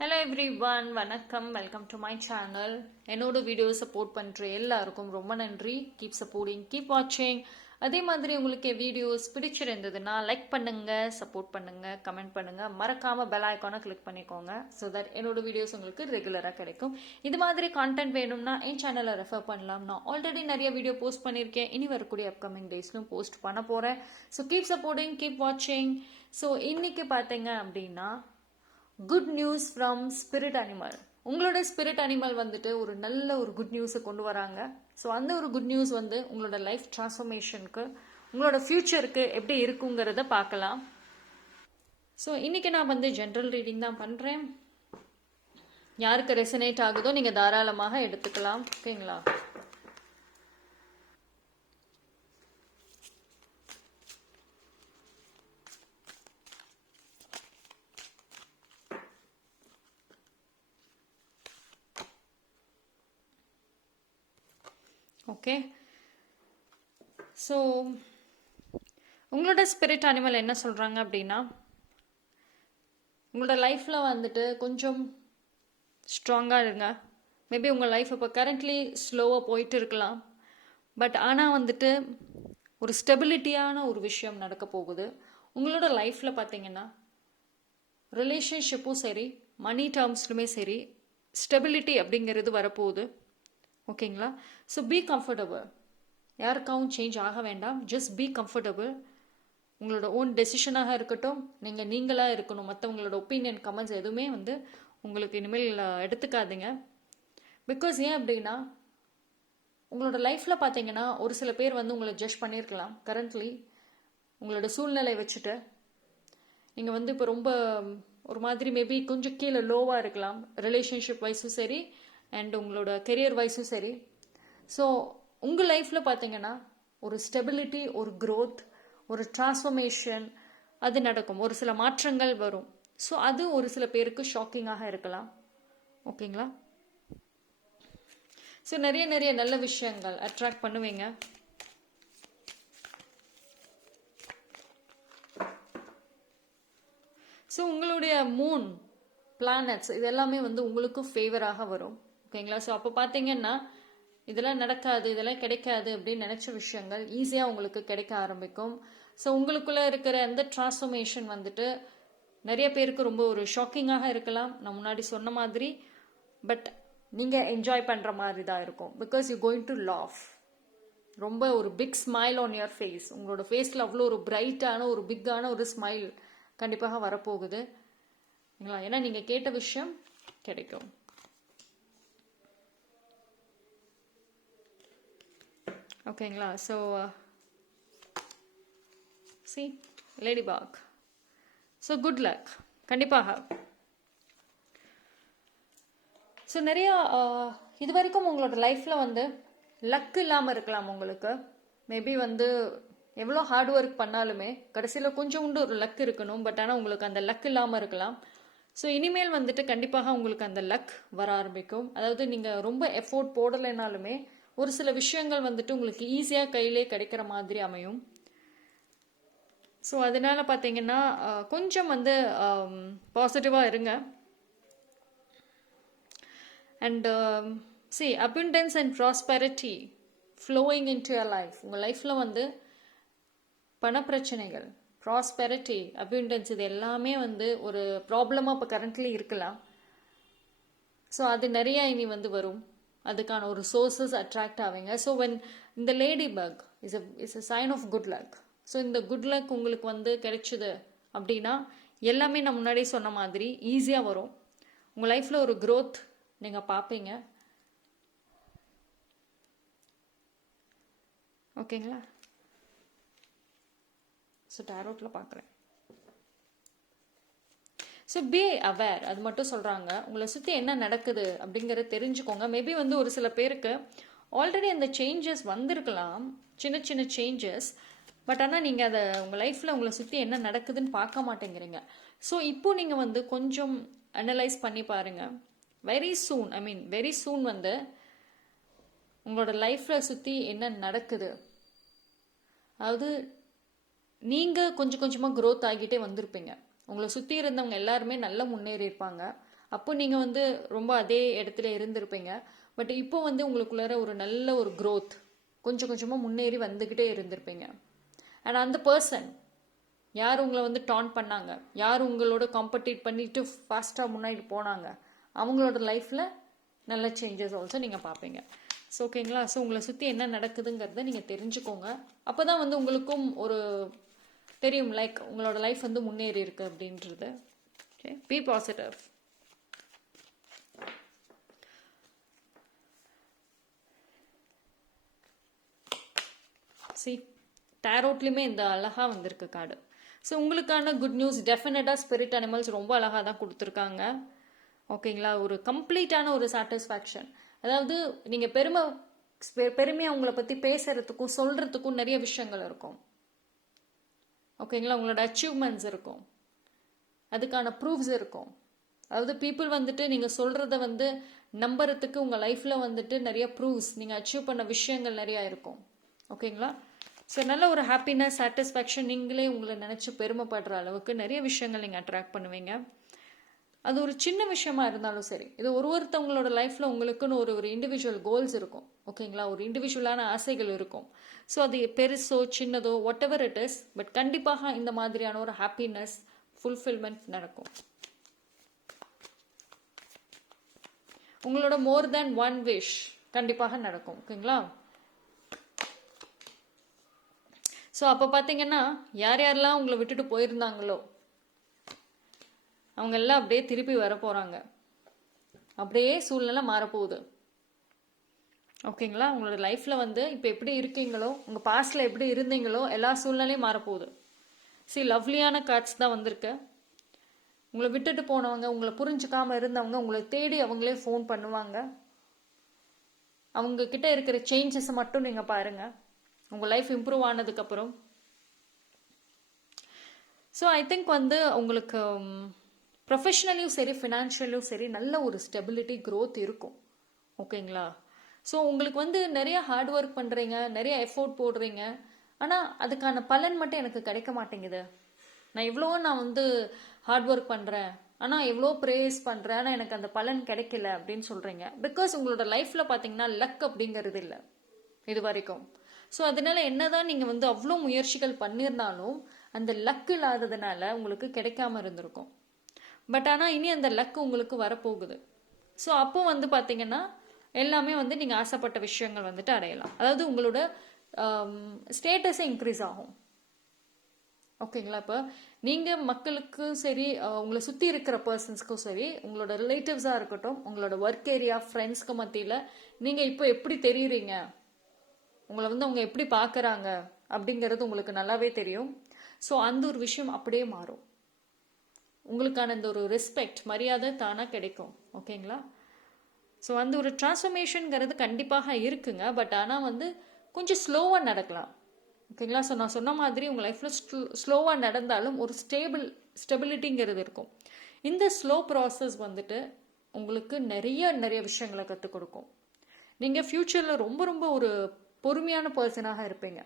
Hello every one, வணக்கம். Welcome to my channel. என்னோட video support பண்ணுற எல்லாருக்கும் ரொம்ப நன்றி. கீப் சப்போர்ட்டிங், கீப் வாட்சிங். அதே மாதிரி உங்களுக்கு வீடியோஸ் பிடிச்சிருந்ததுன்னா லைக் பண்ணுங்க, சப்போர்ட் பண்ணுங்க, கமெண்ட் பண்ணுங்க, மறக்காம பெல் ஐக்கானை கிளிக் பண்ணிக்கோங்க. ஸோ தட் என்னோட வீடியோஸ் உங்களுக்கு ரெகுலராக கிடைக்கும். இது மாதிரி கான்டென்ட் வேணும்னா என் சேனலை ரெஃபர் பண்ணலாம். நான் ஆல்ரெடி நிறைய வீடியோ போஸ்ட் பண்ணியிருக்கேன். இனி வரக்கூடிய அப்கமிங் டேஸ்லும் போஸ்ட் பண்ண போகிறேன். ஸோ கீப் சப்போர்ட்டிங், கீப் வாட்சிங். ஸோ இன்னைக்கு பார்த்தீங்க அப்படின்னா good news from spirit animal. உங்களோட ஸ்பிரிட் அனிமல் வந்துட்டு ஒரு நல்ல ஒரு குட் நியூஸை கொண்டு வராங்க. ஸோ அந்த ஒரு குட் நியூஸ் வந்து உங்களோட லைஃப் டிரான்ஸ்ஃபர்மேஷனுக்கு, உங்களோட ஃபியூச்சருக்கு எப்படி இருக்குங்கிறத பார்க்கலாம். ஸோ இன்னைக்கு நான் வந்து ஜென்ரல் ரீடிங் தான் பண்ணுறேன். யாருக்கு ரெசனேட் ஆகுதோ நீங்கள் தாராளமாக எடுத்துக்கலாம். ஓகேங்களா? ஓகே, ஸோ உங்களோட ஸ்பிரிட் அனிமல் என்ன சொல்கிறாங்க அப்படின்னா, உங்களோட லைஃப்பில் வந்துட்டு கொஞ்சம் ஸ்ட்ராங்காக இருங்க. மேபி உங்கள் லைஃப் இப்போ கரண்ட்லி ஸ்லோவாக போயிட்டு இருக்கலாம். பட் ஆனால் வந்துட்டு ஒரு ஸ்டெபிலிட்டியான ஒரு விஷயம் நடக்க போகுது. உங்களோட லைஃப்பில் பார்த்தீங்கன்னா ரிலேஷன்ஷிப்பும் சரி, மணி டேர்ம்ஸ்லுமே சரி, ஸ்டெபிலிட்டி அப்படிங்கிறது வரப்போகுது. ஓகேங்களா? So be comfortable. யாருக்காகவும் சேஞ்ச் ஆக வேண்டாம். Just be comfortable. உங்களோட ஓன் டெசிஷனாக இருக்கட்டும், நீங்கள் நீங்களாக இருக்கணும். மற்றவங்களோட ஒப்பீனியன், கமெண்ட்ஸ் எதுவுமே வந்து உங்களுக்கு இனிமேல் எடுத்துக்காதீங்க. பிகாஸ் ஏன் அப்படின்னா, உங்களோட லைஃப்பில் பார்த்தீங்கன்னா ஒரு சில பேர் வந்து உங்களை ஜட்ஜ் பண்ணியிருக்கலாம். கரண்ட்லி உங்களோட சூழ்நிலை வச்சுட்டு நீங்கள் வந்து இப்போ ரொம்ப ஒரு மாதிரி மேபி கொஞ்சம் கீழே லோவாக இருக்கலாம். ரிலேஷன்ஷிப் வைஸும் சரி, அண்ட் உங்களோட கெரியர் வைஸும் சரி. ஸோ உங்கள் லைஃப்பில் பார்த்தீங்கன்னா ஒரு ஸ்டெபிலிட்டி, ஒரு க்ரோத், ஒரு டிரான்ஸ்ஃபர்மேஷன் அது நடக்கும். ஒரு சில மாற்றங்கள் வரும். ஸோ அது ஒரு சில பேருக்கு ஷாக்கிங்காக இருக்கலாம். ஓகேங்களா? ஸோ நிறைய நிறைய நல்ல விஷயங்கள் அட்ராக்ட் பண்ணுவீங்க. ஸோ உங்களுடைய மூன், பிளானட்ஸ் இது எல்லாமே வந்து உங்களுக்கு ஃபேவராக வரும். ஓகேங்களா? ஸோ அப்போ பார்த்தீங்கன்னா இதெல்லாம் நடக்காது, இதெல்லாம் கிடைக்காது அப்படின்னு நினச்ச விஷயங்கள் ஈஸியாக உங்களுக்கு கிடைக்க ஆரம்பிக்கும். ஸோ உங்களுக்குள்ளே இருக்கிற அந்த டிரான்ஸ்ஃபர்மேஷன் வந்துட்டு நிறைய பேருக்கு ரொம்ப ஒரு ஷாக்கிங்காக இருக்கலாம், நான் முன்னாடி சொன்ன மாதிரி. பட் நீங்கள் என்ஜாய் பண்ணுற மாதிரி தான் இருக்கும். Because you going to laugh. ரொம்ப ஒரு big smile on your face. உங்களோட ஃபேஸில் அவ்வளோ ஒரு பிரைட்டான ஒரு பிக்கான ஒரு ஸ்மைல் கண்டிப்பாக வரப்போகுது. ஏன்னா நீங்கள் கேட்ட விஷயம் கிடைக்கும். ஓகேங்களா? ஸோ சி லேடி பாக். ஸோ குட் லக் கண்டிப்பாக. ஸோ நிறையா இது வரைக்கும் உங்களோட லைஃப்பில் வந்து லக் இல்லாமல் இருக்கலாம். உங்களுக்கு மேபி வந்து எவ்வளோ ஹார்ட் ஒர்க் பண்ணாலுமே கடைசியில் கொஞ்சம் உண்டு ஒரு லக் இருக்கணும். பட் ஆனால் உங்களுக்கு அந்த லக் இல்லாமல் இருக்கலாம். ஸோ இனிமேல் வந்துட்டு கண்டிப்பாக உங்களுக்கு அந்த லக் வர ஆரம்பிக்கும். அதாவது நீங்கள் ரொம்ப எஃபோர்ட் போடலைனாலுமே ஒரு சில விஷயங்கள் வந்துட்டு உங்களுக்கு ஈஸியாக கையிலே கிடைக்கிற மாதிரி அமையும். ஸோ அதனால பார்த்தீங்கன்னா கொஞ்சம் வந்து பாசிட்டிவாக இருங்க. And see abundance and prosperity flowing into your life. உங்கள் லைஃப்பில் வந்து பணப்பிரச்சனைகள், ப்ராஸ்பெரிட்டி, அபியூண்டன்ஸ் இது எல்லாமே வந்து ஒரு ப்ராப்ளமாக இப்போ கரண்ட்லி இருக்கலாம். ஸோ அது நிறையா இனி வந்து வரும். அதுக்கான ஒரு சோர்ஸஸ் அட்ராக்ட் ஆவீங்க. ஸோ வென் இந்த lady bug is a sign of good luck. So இந்த குட் லக் உங்களுக்கு வந்து கிடைச்சிது அப்படின்னா எல்லாமே நான் முன்னாடி சொன்ன மாதிரி ஈஸியாக வரும். உங்கள் லைஃப்பில் ஒரு க்ரோத் நீங்கள் பார்ப்பீங்க. ஓகேங்களா? ஸோ டேரோட்டில் பார்க்குறேன். ஸோ பி அவேர், அது மட்டும் சொல்கிறாங்க. உங்களை சுற்றி என்ன நடக்குது அப்படிங்கிறத தெரிஞ்சுக்கோங்க. மேபி வந்து ஒரு சில பேருக்கு ஆல்ரெடி அந்த சேஞ்சஸ் வந்திருக்கலாம், சின்ன சின்ன சேஞ்சஸ். பட் ஆனால் நீங்கள் அதை உங்கள் லைஃப்பில் உங்களை சுற்றி என்ன நடக்குதுன்னு பார்க்க மாட்டேங்கிறீங்க. ஸோ இப்போ நீங்கள் வந்து கொஞ்சம் அனலைஸ் பண்ணி பாருங்கள். வெரி சூன் வந்து உங்களோட லைஃப்பில் சுற்றி என்ன நடக்குது. அதாவது நீங்கள் கொஞ்சம் கொஞ்சமாக க்ரோத் ஆகிட்டே வந்திருப்பீங்க. உங்களை சுற்றி இருந்தவங்க எல்லாருமே நல்லா முன்னேறி இருப்பாங்க. அப்போ நீங்கள் வந்து ரொம்ப அதே இடத்துல இருந்திருப்பீங்க. பட் இப்போ வந்து உங்களுக்குள்ளார ஒரு நல்ல ஒரு growth, கொஞ்சம் கொஞ்சமாக முன்னேறி வந்துக்கிட்டே இருந்திருப்பீங்க. அண்ட் அந்த பர்சன் யார் உங்களை வந்து டான் பண்ணாங்க, யார் உங்களோட காம்படிட் பண்ணிட்டு ஃபாஸ்ட்டாக முன்னாடி போனாங்க, அவங்களோட லைஃப்பில் நல்ல சேஞ்சஸ் ஆல்சோ நீங்கள் பார்ப்பீங்க. ஸோ ஓகேங்களா. ஸோ உங்களை சுற்றி என்ன நடக்குதுங்கிறத நீங்கள் தெரிஞ்சுக்கோங்க. அப்போ தான் வந்து உங்களுக்கும் ஒரு தெரியும், லைக் உங்களோட லைஃப் வந்து முன்னேறி இருக்கு அப்படின்றது. Okay, be positive. சி டேரோட்லேயுமே இந்த அழகாக வந்திருக்கு கார்டு. ஸோ உங்களுக்கான குட் நியூஸ், டெஃபினட்டாக ஸ்பிரிட் அனிமல்ஸ் ரொம்ப அழகாக தான் கொடுத்துருக்காங்க. ஓகேங்களா. ஒரு கம்ப்ளீட்டான ஒரு சாட்டிஸ்ஃபேக்ஷன். அதாவது நீங்கள் பெருமையாக உங்களை பற்றி பேசுறதுக்கும் சொல்கிறதுக்கும் நிறைய விஷயங்கள் இருக்கும். ஓகேங்களா. உங்களோட அச்சீவ்மெண்ட்ஸ் இருக்கும், அதுக்கான ப்ரூஃப்ஸ் இருக்கும். அதாவது பீப்புள் வந்துட்டு நீங்கள் சொல்கிறத வந்து நம்புறதுக்கு உங்கள் லைஃப்பில் வந்துட்டு நிறைய ப்ரூஃப்ஸ், நீங்கள் அச்சீவ் பண்ண விஷயங்கள் நிறையா இருக்கும். ஓகேங்களா. ஸோ நல்ல ஒரு ஹாப்பினஸ், சாட்டிஸ்ஃபேக்ஷன், நீங்களே உங்களை நினச்சி பெருமைப்படுற அளவுக்கு நிறைய விஷயங்கள் நீங்கள் அட்ராக்ட் பண்ணுவீங்க. அது ஒரு சின்ன விஷயமா இருந்தாலும் சரி, இது ஒருத்தவங்களோட லைஃப்பில் உங்களுக்குன்னு ஒரு இண்டிவிஜுவல் கோல்ஸ் இருக்கும். ஓகேங்களா. ஒரு இண்டிவிஜுவலான ஆசைகள் இருக்கும். ஸோ அது பெருசோ சின்னதோ whatever it is, but கண்டிப்பாக இந்த மாதிரியான ஒரு ஹாப்பினஸ், ஃபுல்ஃபில்மெண்ட் நடக்கும். உங்களோட மோர் தேன் ஒன் விஷ் கண்டிப்பாக நடக்கும். ஓகேங்களா. ஸோ அப்போ பார்த்தீங்கன்னா யார் யாரெல்லாம் உங்களை விட்டுட்டு போயிருந்தாங்களோ அவங்க எல்லாம் அப்படியே திருப்பி வர போகிறாங்க. அப்படியே சூழ்நிலை மாறப்போகுது. ஓகேங்களா. உங்களோட லைஃப்பில் வந்து இப்போ எப்படி இருக்கீங்களோ, உங்கள் பாஸ்டில் எப்படி இருந்தீங்களோ எல்லா சூழ்நிலையும் மாறப்போகுது. லவ்லியான கார்ட்ஸ் தான் வந்திருக்கு. உங்களை விட்டுட்டு போனவங்க, உங்களை புரிஞ்சுக்காமல் இருந்தவங்க உங்களை தேடி அவங்களே ஃபோன் பண்ணுவாங்க. அவங்க கிட்ட இருக்கிற சேஞ்சஸை மட்டும் நீங்கள் பாருங்கள், உங்கள் லைஃப் இம்ப்ரூவ் ஆனதுக்கப்புறம். ஸோ ஐ திங்க் வந்து உங்களுக்கு ப்ரொஃபஷ்னலையும் சரி ஃபினான்ஷியலையும் சரி நல்ல ஒரு ஸ்டெபிலிட்டி, க்ரோத் இருக்கும். ஓகேங்களா. ஸோ உங்களுக்கு வந்து நிறைய ஹார்ட் ஒர்க் பண்ணுறீங்க, நிறைய எஃபோர்ட் போடுறீங்க, ஆனால் அதுக்கான பலன் மட்டும் எனக்கு கிடைக்க மாட்டேங்குது. நான் வந்து ஹார்ட் ஒர்க் பண்ணுறேன், ஆனால் எவ்வளோ ப்ரேஸ் பண்ணுறேன், ஆனால் எனக்கு அந்த பலன் கிடைக்கல அப்படின்னு சொல்கிறீங்க. பிகாஸ் உங்களோட லைஃப்பில் பார்த்தீங்கன்னா லக் அப்படிங்கிறது இல்லை இது வரைக்கும். ஸோ அதனால என்னதான் நீங்கள் வந்து அவ்வளோ முயற்சிகள் பண்ணியிருந்தாலும் அந்த லக் இல்லாததுனால உங்களுக்கு கிடைக்காம இருந்திருக்கும். பட் ஆனால் இனி அந்த லக் உங்களுக்கு வரப்போகுது. ஸோ அப்போ வந்து பார்த்தீங்கன்னா எல்லாமே வந்து நீங்கள் ஆசைப்பட்ட விஷயங்கள் வந்துட்டு அடையலாம். அதாவது உங்களோட ஸ்டேட்டஸே இன்க்ரீஸ் ஆகும். ஓகேங்களா. இப்போ நீங்கள் மக்களுக்கும் சரி, உங்களை சுற்றி இருக்கிற பர்சன்ஸ்க்கும் சரி, உங்களோட ரிலேட்டிவ்ஸாக இருக்கட்டும், உங்களோட ஒர்க் ஏரியா ஃப்ரெண்ட்ஸ்க்கு மத்தியில் நீங்கள் இப்போ எப்படி தெரியுறீங்க, உங்களை வந்து அவங்க எப்படி பார்க்குறாங்க அப்படிங்கிறது உங்களுக்கு நல்லாவே தெரியும். ஸோ அந்த ஒரு விஷயம் அப்படியே மாறும். உங்களுக்கான இந்த ஒரு ரெஸ்பெக்ட், மரியாதை தானாக கிடைக்கும். ஓகேங்களா. ஸோ அந்த ஒரு டிரான்ஸ்ஃபர்மேஷனுங்கிறது கண்டிப்பாக இருக்குங்க. பட் ஆனால் வந்து கொஞ்சம் ஸ்லோவாக நடக்கலாம். ஓகேங்களா. ஸோ நான் சொன்ன மாதிரி உங்கள் லைஃப்பில் ஸ்லோவாக நடந்தாலும் ஒரு ஸ்டெபிலிட்டிங்கிறது இருக்கும். இந்த ஸ்லோ ப்ராசஸ் வந்துட்டு உங்களுக்கு நிறைய விஷயங்களை கற்றுக் கொடுக்கும். நீங்கள் ஃப்யூச்சரில் ரொம்ப ரொம்ப ஒரு பொறுமையான பர்சனாக இருப்பீங்க.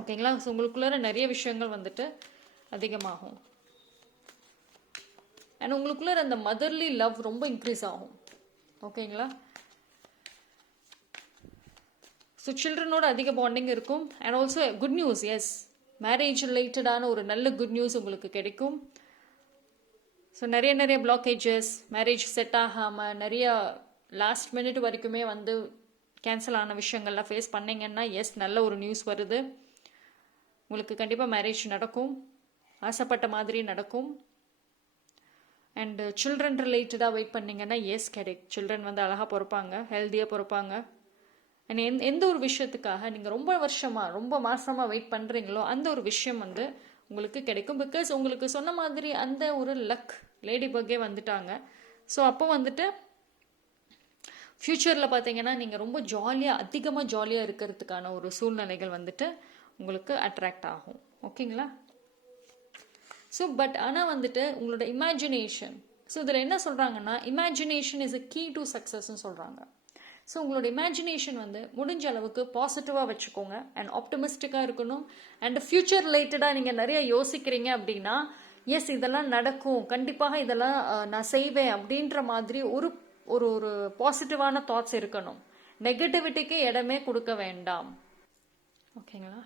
ஓகேங்களா. ஸோ உங்களுக்குள்ளார நிறைய விஷயங்கள் வந்துட்டு அதிகமாகும். அண்ட் உங்களுக்குள்ளார அந்த மதர்லி லவ் ரொம்ப இன்க்ரீஸ் ஆகும். ஓகேங்களா. ஸோ சில்ட்ரனோட அதிக பாண்டிங் இருக்கும். And also good news, yes, marriage ரிலேட்டடான ஒரு நல்ல குட் நியூஸ் உங்களுக்கு கிடைக்கும். ஸோ நிறைய பிளாக்கேஜஸ், மேரேஜ் செட் ஆகாமல் நிறைய லாஸ்ட் மினிட் வரைக்குமே வந்து கேன்சல் ஆன விஷயங்கள்லாம் ஃபேஸ் பண்ணிங்கன்னா எஸ், நல்ல ஒரு நியூஸ் வருது. உங்களுக்கு கண்டிப்பாக மேரேஜ் நடக்கும், ஆசைப்பட்ட மாதிரி நடக்கும். அண்டு சில்ட்ரன் ரிலேட்டடாக வெயிட் பண்ணிங்கன்னா எஸ் கிடைக்கும். சில்ட்ரன் வந்து அழகாக பிறப்பாங்க, ஹெல்த்தியாக பிறப்பாங்க. அண்ட் எந்த ஒரு விஷயத்துக்காக நீங்கள் ரொம்ப மாதமாக வெயிட் பண்ணுறீங்களோ அந்த ஒரு விஷயம் வந்து உங்களுக்கு கிடைக்கும். பிகாஸ் உங்களுக்கு சொன்ன மாதிரி அந்த ஒரு லக் லேடி பக்கே வந்துட்டாங்க. ஸோ அப்போ வந்துட்டு ஃப்யூச்சரில் பார்த்தீங்கன்னா நீங்கள் ரொம்ப அதிகமாக ஜாலியாக இருக்கிறதுக்கான ஒரு சூழ்நிலைகள் வந்துட்டு உங்களுக்கு அட்ராக்ட் ஆகும். ஓகேங்களா. ஸோ பட் ஆனால் வந்துட்டு உங்களோட இமேஜினேஷன், ஸோ இதில் என்ன சொல்கிறாங்கன்னா imagination is a key to சக்ஸஸ்ன்னு சொல்கிறாங்க. ஸோ உங்களோட இமேஜினேஷன் வந்து முடிஞ்ச அளவுக்கு பாசிட்டிவாக வச்சுக்கோங்க அண்ட் ஆப்டமிஸ்டிக்காக இருக்கணும். அண்ட் ஃப்யூச்சர் ரிலேட்டடாக நீங்கள் நிறைய யோசிக்கிறீங்க அப்படின்னா எஸ் இதெல்லாம் நடக்கும், கண்டிப்பாக இதெல்லாம் நான் செய்வேன் அப்படின்ற மாதிரி ஒரு ஒரு ஒரு பாசிட்டிவான தாட்ஸ் இருக்கணும். நெகட்டிவிட்டிக்கு இடமே கொடுக்க வேண்டாம். ஓகேங்களா?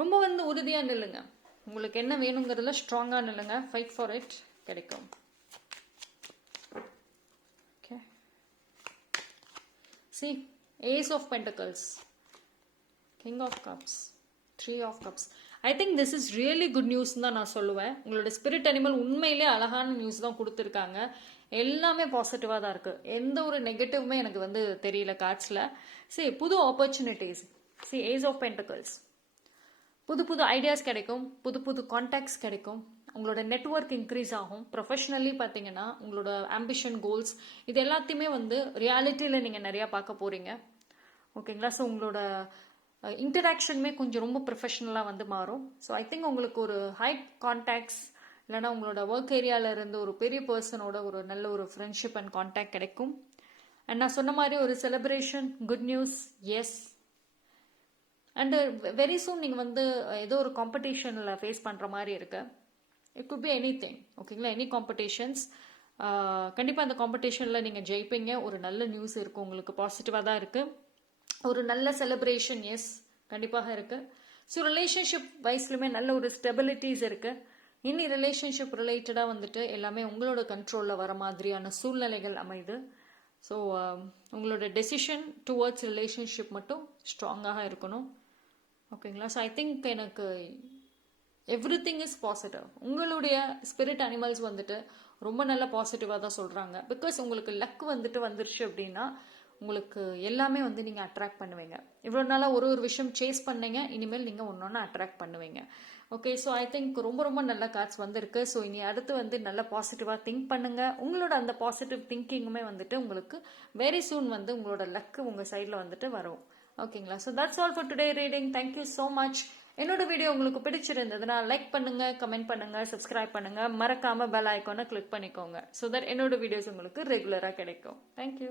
ரொம்ப வந்து உறுதியா நில்லுங்க. உங்களுக்கு என்ன வேணுங்கிறதுல ஸ்ட்ராங்கா நில்லுங்க. Fight for it. கிடைக்கும். Okay. See, Ace of Pentacles, King of Cups, 3 of Cups. I think this is really good news தான் நான் சொல்லுவேன். உங்களோட ஸ்பிரிட் அனிமல் உண்மையிலே அழகான நியூஸ் தான் கொடுத்துருக்காங்க. எல்லாமே பாசிட்டிவாக தான் இருக்கு. எந்த ஒரு நெகட்டிவுமே எனக்கு வந்து தெரியல கார்ட்ஸில். சரி, புது opportunities. C, Ace of Pentacles. புது புது ஐடியாஸ் கிடைக்கும், புது புது கான்டாக்ட்ஸ் கிடைக்கும், உங்களோட நெட்வொர்க் இன்க்ரீஸ் ஆகும். ப்ரொஃபஷனலி பார்த்தீங்கன்னா உங்களோட ஆம்பிஷன், கோல்ஸ் இது எல்லாத்தையுமே வந்து ரியாலிட்டியில் நீங்கள் நிறையா பார்க்க போகிறீங்க. ஓகேங்களா? ஸோ உங்களோட இன்டராக்ஷனுமே கொஞ்சம் ரொம்ப ப்ரொஃபஷனலாக வந்து மாறும். ஸோ ஐ திங்க் உங்களுக்கு ஒரு ஹை கான்டாக்ட்ஸ் இல்லைனா உங்களோட ஒர்க் ஏரியாவில் இருந்து ஒரு பெரிய பர்சனோட ஒரு நல்ல ஒரு ஃப்ரெண்ட்ஷிப் அண்ட் கான்டாக்ட் கிடைக்கும். அண்ட் நான் சொன்ன மாதிரி ஒரு celebration, good news, yes. And very soon நீங்கள் வந்து ஏதோ ஒரு காம்படிஷனில் ஃபேஸ் பண்ணுற மாதிரி இருக்கு. It could be anything. ஓகேங்களா? Any competitions. கண்டிப்பாக அந்த காம்படிஷனில் நீங்கள் ஜெயிப்பீங்க. ஒரு நல்ல நியூஸ் இருக்கும், உங்களுக்கு பாசிட்டிவாக தான் இருக்குது. ஒரு நல்ல செலிப்ரேஷன், எஸ், கண்டிப்பாக இருக்குது. ஸோ ரிலேஷன்ஷிப் வைஸ்லுமே நல்ல ஒரு ஸ்டெபிலிட்டிஸ் இருக்குது. இனி ரிலேஷன்ஷிப் ரிலேட்டடாக வந்துட்டு எல்லாமே உங்களோட கண்ட்ரோலில் வர மாதிரியான சூழ்நிலைகள் அமைது. ஸோ உங்களோட டெசிஷன் டுவர்ட்ஸ் ரிலேஷன்ஷிப் மட்டும் ஸ்ட்ராங்காக இருக்கணும். ஓகேங்களா? ஸோ ஐ திங்க் எனக்கு எவ்ரிதிங் இஸ் பாசிட்டிவ். உங்களுடைய ஸ்பிரிட் அனிமல்ஸ் வந்துட்டு ரொம்ப நல்ல பாசிட்டிவாக தான் சொல்கிறாங்க. பிகாஸ் உங்களுக்கு லக் வந்துட்டு வந்துருச்சு அப்படின்னா உங்களுக்கு எல்லாமே வந்து நீங்கள் அட்ராக்ட் பண்ணுவீங்க. இவ்வளோ நாளாக ஒரு ஒரு விஷயம் சேஸ் பண்ணீங்க, இனிமேல் நீங்கள் ஒன்று அட்ராக்ட் பண்ணுவீங்க. ஓகே, ஸோ ஐ திங்க் ரொம்ப ரொம்ப நல்ல கார்ட்ஸ் வந்திருக்கு. ஸோ இனி அடுத்து வந்து நல்ல பாசிட்டிவாக திங்க் பண்ணுங்க. உங்களோட அந்த பாசிட்டிவ் திங்கிங்குமே வந்துட்டு உங்களுக்கு வெரி சூன் வந்து உங்களோட லக்கு உங்கள் சைடில் வந்துட்டு வரும். ஓகேங்களா? So that's all for today reading. Thank you so much. என்னோட வீடியோ உங்களுக்கு பிடிச்சிருந்ததுன்னா லைக் பண்ணுங்க, கமெண்ட் பண்ணுங்க, சப்ஸ்கிரைப் பண்ணுங்க, மறக்காம பெல் ஐக்கானை கிளிக் பண்ணிக்கோங்க. ஸோ தட் என்னோட வீடியோஸ் உங்களுக்கு ரெகுலராக கிடைக்கும். தேங்க்யூ.